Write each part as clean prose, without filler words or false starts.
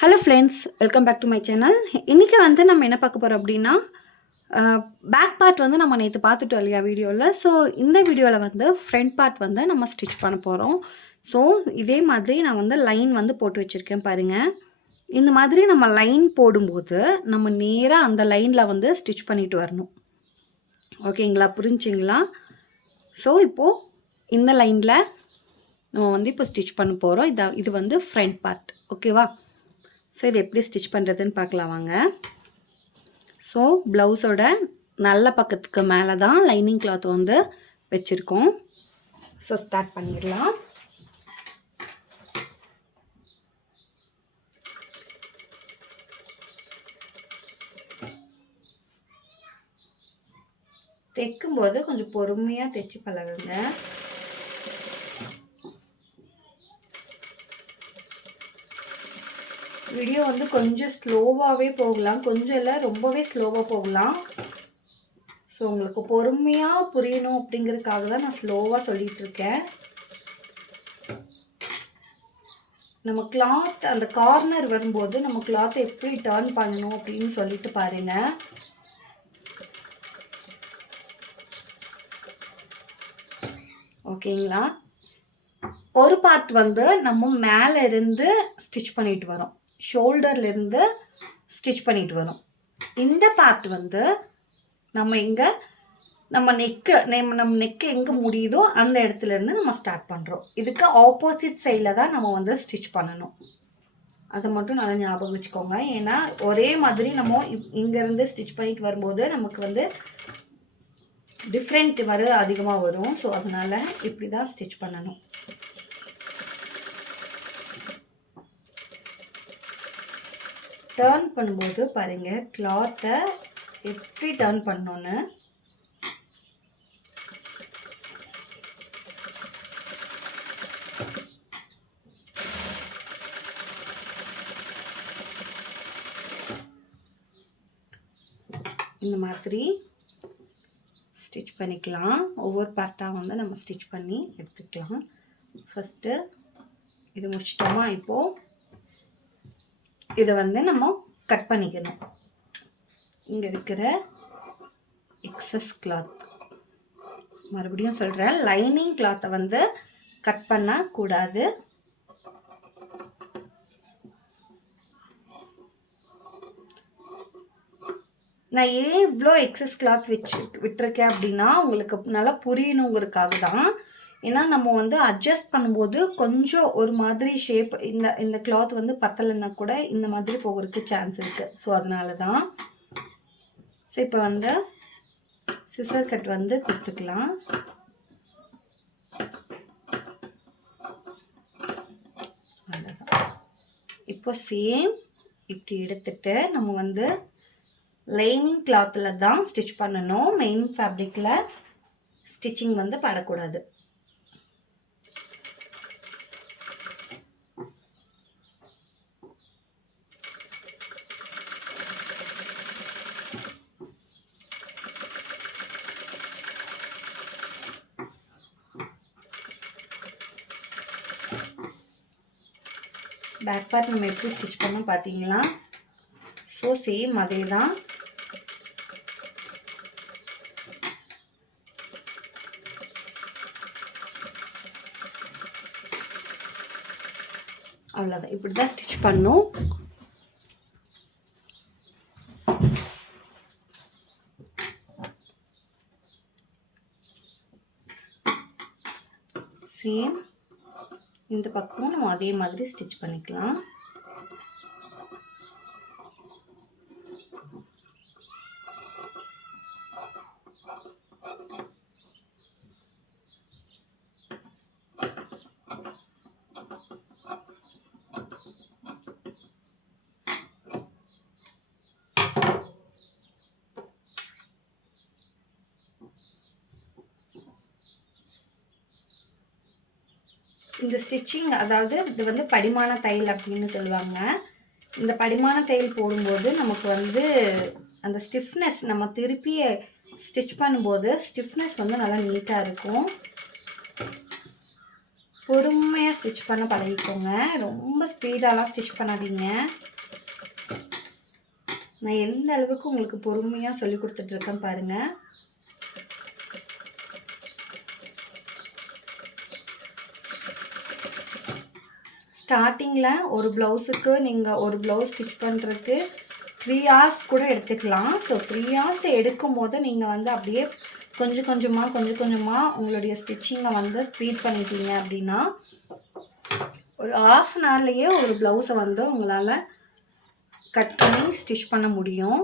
Hello friends, welcome back to my channel. இன்றைக்கி வந்து நம்ம என்ன பார்க்க போகிறோம் அப்படின்னா, பேக் பார்ட் வந்து நம்ம நேற்று பார்த்துட்டோம் இல்லையா வீடியோவில். ஸோ இந்த வீடியோவில் வந்து ஃப்ரண்ட் பார்ட் வந்து நம்ம ஸ்டிச் பண்ண போகிறோம். ஸோ இதே மாதிரி நான் வந்து லைன் வந்து போட்டு வச்சுருக்கேன் பாருங்கள். இந்த மாதிரி நம்ம லைன் போடும்போது நம்ம நேராக அந்த லைனில் வந்து ஸ்டிச் பண்ணிட்டு வரணும். ஓகேங்களா, புரிஞ்சிங்களா? ஸோ இப்போது இந்த லைனில் நம்ம வந்து இப்போ ஸ்டிச் பண்ண போகிறோம். இது வந்து ஃப்ரண்ட் பார்ட். ஓகேவா? ஸோ இது எப்படி ஸ்டிச் பண்ணுறதுன்னு பார்க்கலாம் வாங்க. ஸோ ப்ளவுஸோட நல்ல பக்கத்துக்கு மேலே தான் லைனிங் கிளாத் வந்து வச்சுருக்கோம். ஸோ ஸ்டார்ட் பண்ணிடலாம். தைக்கும்போது கொஞ்சம் பொறுமையாக தைச்சி பழகுங்க. வீடியோ வந்து கொஞ்சம் ஸ்லோவாகவே போகலாம், கொஞ்சம் இல்லை ரொம்பவே ஸ்லோவாக போகலாம். ஸோ உங்களுக்கு பொறுமையாக புரியணும் அப்படிங்கிறதுக்காக தான் நான் ஸ்லோவாக சொல்லிகிட்ருக்கேன். நம்ம கிளாத் அந்த கார்னர் வரும்போது நம்ம கிளாத்தை எப்படி டர்ன் பண்ணணும் அப்படின்னு சொல்லிட்டு பாருங்கள். ஓகேங்களா? ஒரு பார்ட் வந்து நம்ம மேலே இருந்து ஸ்டிச் பண்ணிட்டு வரோம், ஷோல்டர்லேருந்து ஸ்டிச் பண்ணிட்டு வரோம். இந்த பார்ட் வந்து நம்ம இங்கே நம்ம நெக்கு எங்கே முடியுதோ அந்த இடத்துலேருந்து நம்ம ஸ்டார்ட் பண்ணுறோம். இதுக்கு ஆப்போசிட் சைடில் தான் நம்ம வந்து ஸ்டிச் பண்ணணும். அதை மட்டும் நல்லா ஞாபகம் வச்சுக்கோங்க. ஏன்னா ஒரே மாதிரி நம்ம இங்கேருந்து ஸ்டிச் பண்ணிட்டு வரும்போது நமக்கு வந்து டிஃப்ரெண்ட் அதிகமாக வரும். ஸோ அதனால் இப்படி தான் ஸ்டிச் பண்ணணும். டர்ன் பண்ணும்போது பாருங்கள் கிளாத்தை எப்படி டர்ன் பண்ணோன்னு. இந்த மாதிரி ஸ்டிச் பண்ணிக்கலாம். ஒவ்வொரு பார்ட்டாக வந்து நம்ம ஸ்டிச் பண்ணி எடுத்துக்கலாம். ஃபஸ்ட்டு இது முடிச்சிட்டோமா? இப்போது இதை வந்து நம்ம கட் பண்ணிக்கணும். இங்கே இருக்கிற எக்ஸஸ் கிளாத், மறுபடியும் சொல்கிறேன், லைனிங் கிளாத்தை வந்து கட் பண்ணக்கூடாது. நான் ஏன் இவ்வளோ எக்ஸஸ் கிளாத் விட்டுருக்கேன் அப்படின்னா உங்களுக்கு நல்லா புரியணுங்கிறதுக்காக தான். ஏன்னா நம்ம வந்து அட்ஜஸ்ட் பண்ணும்போது கொஞ்சம் ஒரு மாதிரி ஷேப் இந்த கிளாத் வந்து பத்தலைன்னா கூட இந்த மாதிரி போகிறதுக்கு சான்ஸ் இருக்குது. ஸோ அதனால தான். ஸோ இப்போ வந்து சிசர் கட் வந்து கொடுத்துக்கலாம். அவ்வளோதான். இப்போ சேம் இப்படி எடுத்துட்டு நம்ம வந்து லைனிங் கிளாத்தில் தான் ஸ்டிச் பண்ணணும். மெயின் ஃபேப்ரிக்கில் ஸ்டிச்சிங் வந்து படக்கூடாது. பேக் பார்ட் நம்ம எப்படி ஸ்டிச் பண்ணோம் பார்த்தீங்களா? ஸோ சேம் அதே தான். அவ்வளோதான், இப்படி தான் ஸ்டிச் பண்ணோம். சேம் இந்த பக்கமும் நம்ம அதே மாதிரி ஸ்டிச் பண்ணிக்கலாம். இந்த ஸ்டிச்சிங் அதாவது இது வந்து படிமான தையல் அப்படின்னு சொல்லுவாங்க. இந்த படிமான தையல் போடும்போது நமக்கு வந்து அந்த ஸ்டிஃப்னஸ் நம்ம திருப்பி ஸ்டிச் பண்ணும்போது ஸ்டிஃப்னஸ் வந்து நல்லா நீட்டாக இருக்கும். பொறுமையாக ஸ்டிச் பண்ண பழகிக்கோங்க. ரொம்ப ஸ்பீடாலாம் ஸ்டிச் பண்ணாதீங்க. நான் எந்த அளவுக்கு உங்களுக்கு பொறுமையாக சொல்லி கொடுத்துட்ருக்கேன் பாருங்கள். ஸ்டார்டிங்கில் ஒரு ப்ளவுஸுக்கு நீங்கள் ஒரு ப்ளவுஸ் ஸ்டிச் பண்ணுறதுக்கு 3 hours கூட எடுத்துக்கலாம். ஸோ 3 hours எடுக்கும் போது நீங்கள் வந்து அப்படியே கொஞ்சம் கொஞ்சமாக உங்களுடைய ஸ்டிச்சிங்கை வந்து ஸ்பீட் பண்ணிட்டீங்க அப்படின்னா ஒரு 1/2 an hourலேயே ஒரு ப்ளவுஸை வந்து உங்களால் கட் பண்ணி ஸ்டிச் பண்ண முடியும்.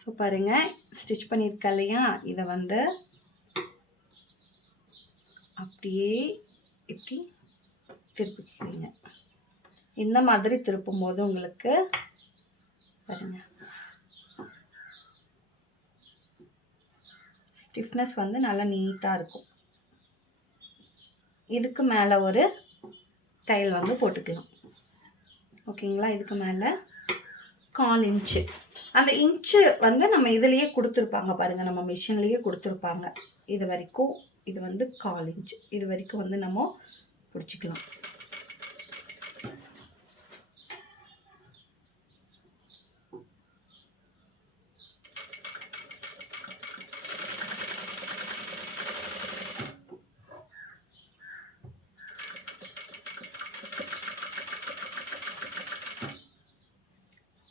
ஸோ பாருங்கள், ஸ்டிச் பண்ணியிருக்கா இல்லையா, இதை வந்து அப்படியே இப்படி திருப்பிக்கிறீங்க. இந்த மாதிரி திருப்பும் போது உங்களுக்கு பாருங்க ஸ்டிஃப்னஸ் வந்து நல்லா நீட்டாக இருக்கும். இதுக்கு மேலே ஒரு தையல் வந்து போட்டுக்கலாம். ஓகேங்களா? இதுக்கு மேலே 1/4 inch. அந்த இன்ச்சு வந்து நம்ம இதுலேயே கொடுத்துருப்பாங்க பாருங்கள், நம்ம மிஷின்லேயே கொடுத்துருப்பாங்க. இது வரைக்கும் இது வந்து 1/4 inch. இது வரைக்கும் வந்து நம்ம பிடிச்சிக்கலாம்.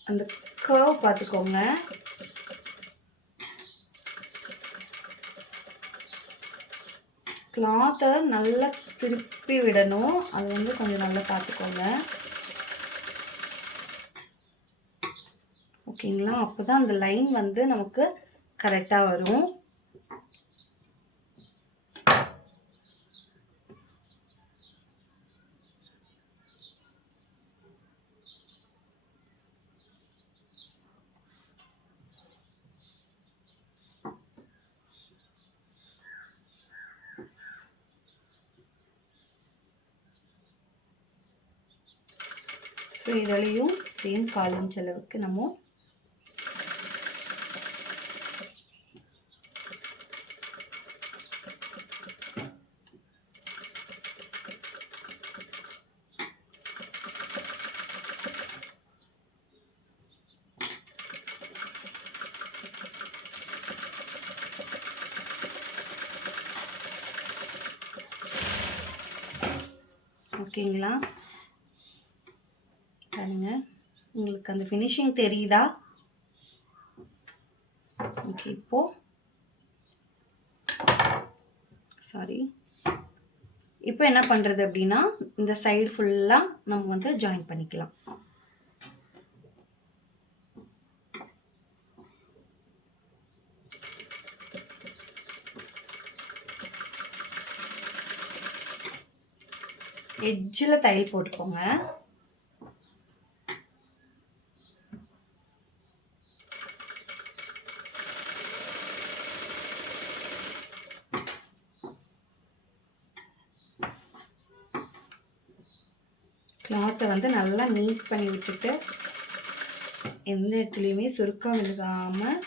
அந்த கர்வ் பார்த்துக்கோங்க. கிளாத்தை நல்லா திருப்பி விடணும். அது வந்து கொஞ்சம் நல்லா பார்த்துக்கோங்க. ஓகேங்களா? அப்போ தான் அந்த லைன் வந்து நமக்கு கரெக்டாக வரும். ஸோ இதுலேயும் சேம் 1/4 inch அளவுக்கு நம்ம ஓகேங்களா? பாருங்க, உங்களுக்கு அந்த ஃபினிஷிங் தெரியுதா? ஓகே, இப்போ என்ன பண்ணுறது அப்படின்னா, இந்த சைடு ஃபுல்லாக நம்ம வந்து ஜாயின் பண்ணிக்கலாம். எட்ஜில் தையல் போட்டுக்கோங்க. கிளாத்தை வந்து நல்லா நீட் பண்ணி விட்டுட்டு எந்த இடத்துலையுமே சுருக்கம் விழுகாமல்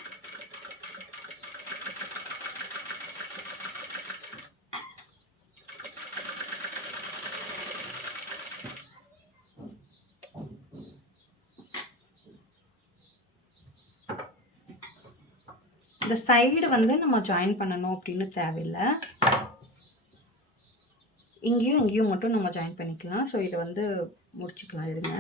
இந்த சைடு வந்து நம்ம ஜாயின் பண்ணணும் அப்படின்னு தேவையில்லை. இங்கேயும் மட்டும் நம்ம ஜாயின் பண்ணிக்கலாம். ஸோ இதை வந்து முடிச்சுக்கலாம். இருங்க.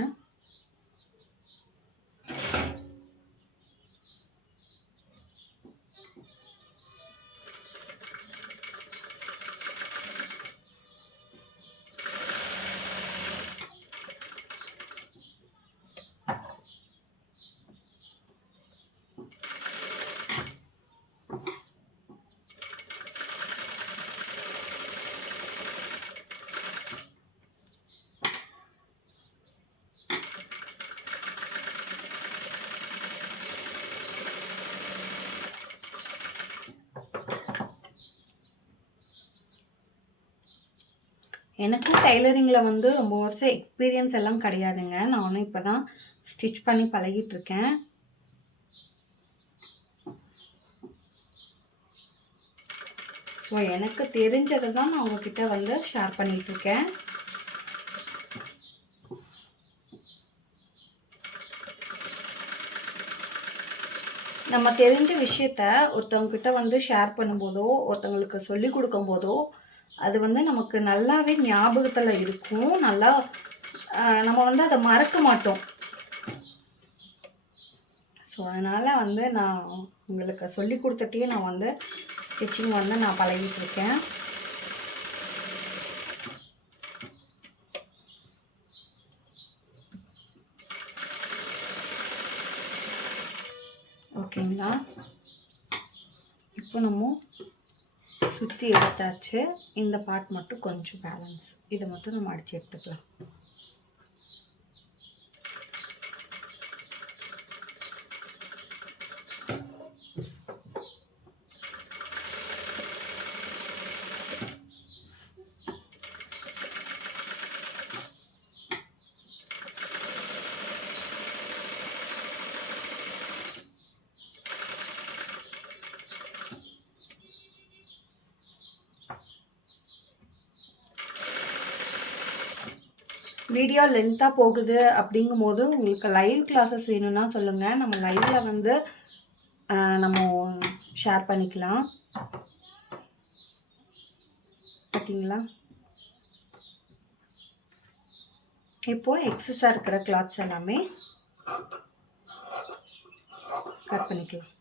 எனக்கும் டைலரிங்கில் வந்து ரொம்ப வருஷம் எக்ஸ்பீரியன்ஸ் எல்லாம் கிடையாதுங்க. நானும் இப்போ தான் ஸ்டிச் பண்ணி பழகிட்டுருக்கேன். ஸோ எனக்கு தெரிஞ்சதை தான் நான் உங்ககிட்ட வந்து ஷேர் பண்ணிகிட்ருக்கேன். நம்ம தெரிஞ்ச விஷயத்த ஒருத்தவங்கக்கிட்ட வந்து ஷேர் பண்ணும்போதோ, ஒருத்தவங்களுக்கு சொல்லிக் கொடுக்கும்போதோ, அது வந்து நமக்கு நல்லாவே ஞாபகத்தில் இருக்கும். நல்லா நம்ம வந்து அதை மறக்க மாட்டோம். ஸோ அதனால் வந்து நான் உங்களுக்கு சொல்லிக் கொடுத்துட்டே நான் வந்து ஸ்டிச்சிங் வந்து நான் பழகிட்டுருக்கேன். ஓகேங்களா? இப்போ நம்ம சுற்றி எடுத்தாச்சு. இந்த பார்ட் மட்டும் கொஞ்சம் பேலன்ஸ். இதை மட்டும் நம்ம அடித்து எடுத்துக்கலாம். வீடியோ லென்த்தாக போகுது அப்படிங்கும்போது உங்களுக்கு லைவ் கிளாஸஸ் வேணும்னா சொல்லுங்கள். நம்ம லைவில் வந்து நம்ம ஷேர் பண்ணிக்கலாம். பார்த்தீங்களா? இப்போது எக்ஸஸாக இருக்கிற கிளாத்ஸ் எல்லாமே கட் பண்ணிக்கலாம்.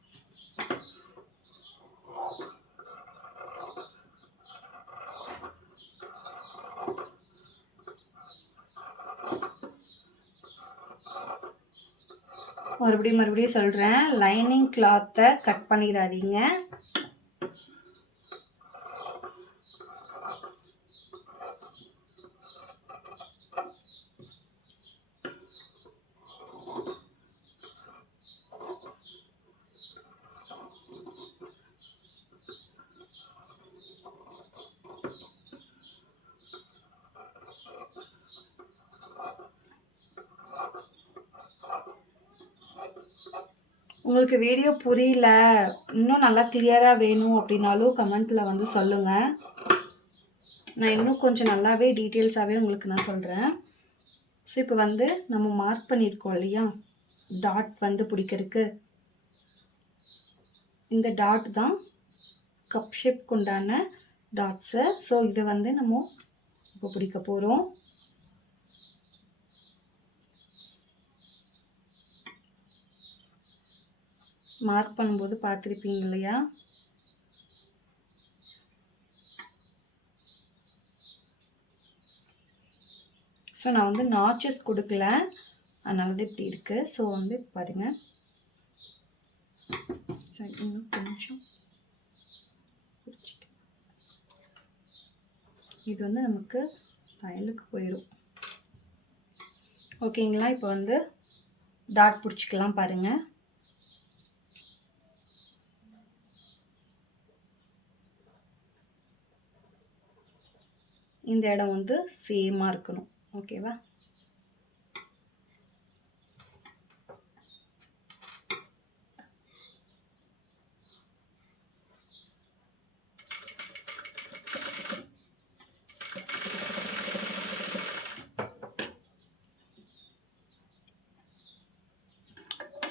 மறுபடியும் சொல்கிறேன், லைனிங் கிளாத்தை கட் பண்ணிடாதீங்க. உங்களுக்கு வீடியோ புரியல, இன்னும் நல்லா கிளியராக வேணும் அப்படின்னாலும் கமெண்ட்டில் வந்து சொல்லுங்கள். நான் இன்னும் கொஞ்சம் நல்லாவே டீட்டெயில்ஸாகவே உங்களுக்கு நான் சொல்கிறேன். ஸோ இப்போ வந்து நம்ம மார்க் பண்ணியிருக்கோம் இல்லையா, டாட் வந்து பிடிக்கிறதுக்கு. இந்த டாட் தான் கப் ஷேப்க்கு உண்டான டாட்ஸு. ஸோ இதை வந்து நம்ம இப்போ பிடிக்க போகிறோம். மார்க் பண்ணும்போது பார்த்துருப்பீங்க இல்லையா? ஸோ நான் வந்து நாச்சஸ் கொடுக்கல, அதனால தான் இப்படி இருக்குது. ஸோ வந்து பாருங்கள், சரி இன்னும் கொஞ்சம் பிடிச்சிட்டு இது வந்து நமக்கு தையலுக்கு போயிடும். ஓகேங்களா? இப்போ வந்து டாட் பிடிச்சிக்கலாம் பாருங்கள். இந்த இடம் வந்து சேமாக இருக்கணும். ஓகேவா?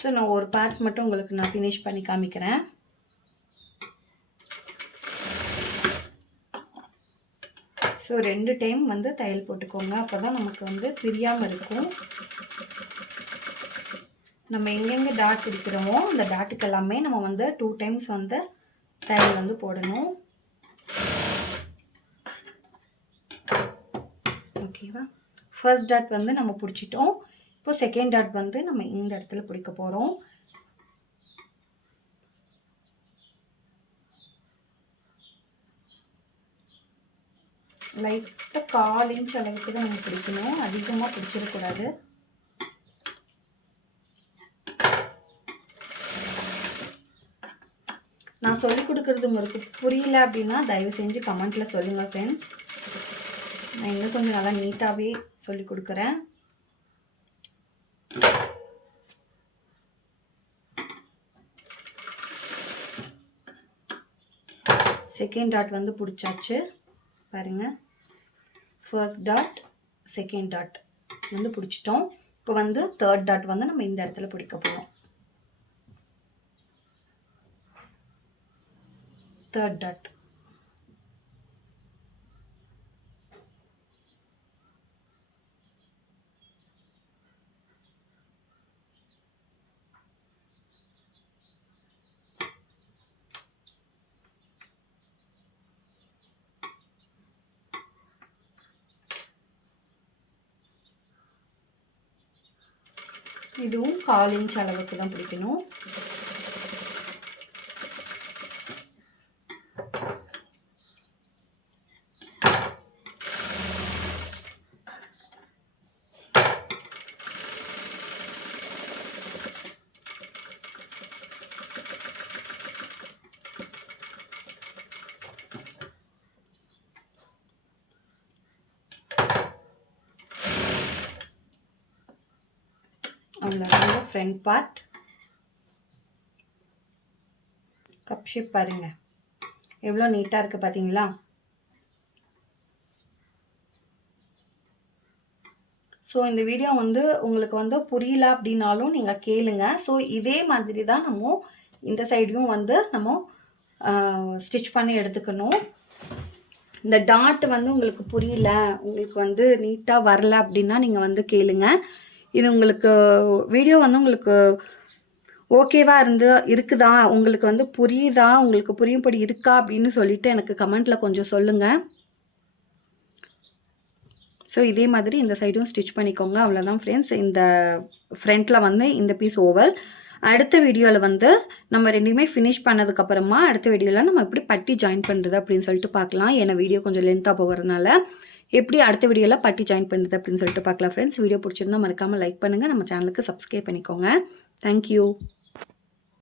ஸோ நான் ஒரு பார்ட் மட்டும் உங்களுக்கு நான் ஃபினிஷ் பண்ணி காமிக்கிறேன். ஸோ 2 டைம் வந்து தையல் போட்டுக்கோங்க, அப்போ தான் நமக்கு வந்து பிரியாமல் இருக்கும். நம்ம எங்கெங்கே டாட் பிடிக்கிறோமோ அந்த டாட்டுக்கு எல்லாமே நம்ம வந்து 2 டைம்ஸ் வந்து தையல் வந்து போடணும். ஓகேவா? ஃபர்ஸ்ட் டாட் வந்து நம்ம பிடிச்சிட்டோம். இப்போ செகண்ட் டாட் வந்து நம்ம இந்த இடத்துல பிடிக்க போகிறோம். லைட்டாக 1/4 இன்ச் அளவுக்கு தான் நம்ம பிடிக்கணும், அதிகமாக பிடிச்சிடக்கூடாது. நான் சொல்லிக் கொடுக்குறது உங்களுக்கு புரியல அப்படின்னா தயவு செஞ்சு கமெண்ட்டில் சொல்லுங்கள் ஃப்ரெண்ட்ஸ். நான் இன்னும் கொஞ்சம் நல்லா நீட்டாகவே சொல்லிக் கொடுக்குறேன். செகண்ட் டாட் வந்து பிடிச்சாச்சு பாருங்கள். ஃபர்ஸ்ட் டாட் செகண்ட் டாட் வந்து பிடிச்சிட்டோம். இப்போ வந்து தேர்ட் டாட் வந்து நம்ம இந்த இடத்துல பிடிக்க போகிறோம். தேர்ட் டாட் இதுவும் 1/4 இன்ச் அளவுக்கு தான் பிடிக்கணும். அவ்வளோதாங்க ஃப்ரண்ட் பார்ட். கப் ஷேப் பாருங்கள் எவ்வளோ நீட்டாக இருக்குது பார்த்தீங்களா? ஸோ இந்த வீடியோ வந்து உங்களுக்கு வந்து புரியல அப்படின்னாலும் நீங்கள் கேளுங்க. ஸோ இதே மாதிரி தான் நம்ம இந்த சைடையும் வந்து நம்ம ஸ்டிச் பண்ணி எடுத்துக்கணும். இந்த டாட் வந்து உங்களுக்கு புரியல, உங்களுக்கு வந்து நீட்டாக வரல அப்படின்னா நீங்கள் வந்து கேளுங்க. இது உங்களுக்கு வீடியோ வந்து உங்களுக்கு ஓகேவா இருக்குதா, உங்களுக்கு வந்து புரியுதா, உங்களுக்கு புரியும்படி இருக்கா அப்படின்னு சொல்லிட்டு எனக்கு கமெண்ட்டில் கொஞ்சம் சொல்லுங்கள். ஸோ இதே மாதிரி இந்த சைடும் ஸ்டிச் பண்ணிக்கோங்க. அவ்வளோதான் ஃப்ரெண்ட்ஸ். இந்த ஃப்ரண்ட்டில் வந்து இந்த பீஸ் ஓவர். அடுத்த வீடியோவில் வந்து நம்ம ரெண்டுமே ஃபினிஷ் பண்ணதுக்கப்புறமா அடுத்த வீடியோவில் நம்ம எப்படி பட்டி ஜாயின் பண்ணுறது அப்படின்னு சொல்லிட்டு பார்க்கலாம். ஏன்னா வீடியோ கொஞ்சம் லென்த்தாக போகிறதுனால எப்படி அடுத்த வீடியோவில் பட்டி ஜாயின் பண்ணுறது அப்படின்னு சொல்லிட்டு பார்க்கலாம் ஃப்ரெண்ட்ஸ். வீடியோ பிடிச்சிருந்தா மறக்காமல் லைக் பண்ணுங்கள், நம்ம சேனலுக்கு சப்ஸ்கிரைப் பண்ணிக்கோங்க. தேங்க்யூ.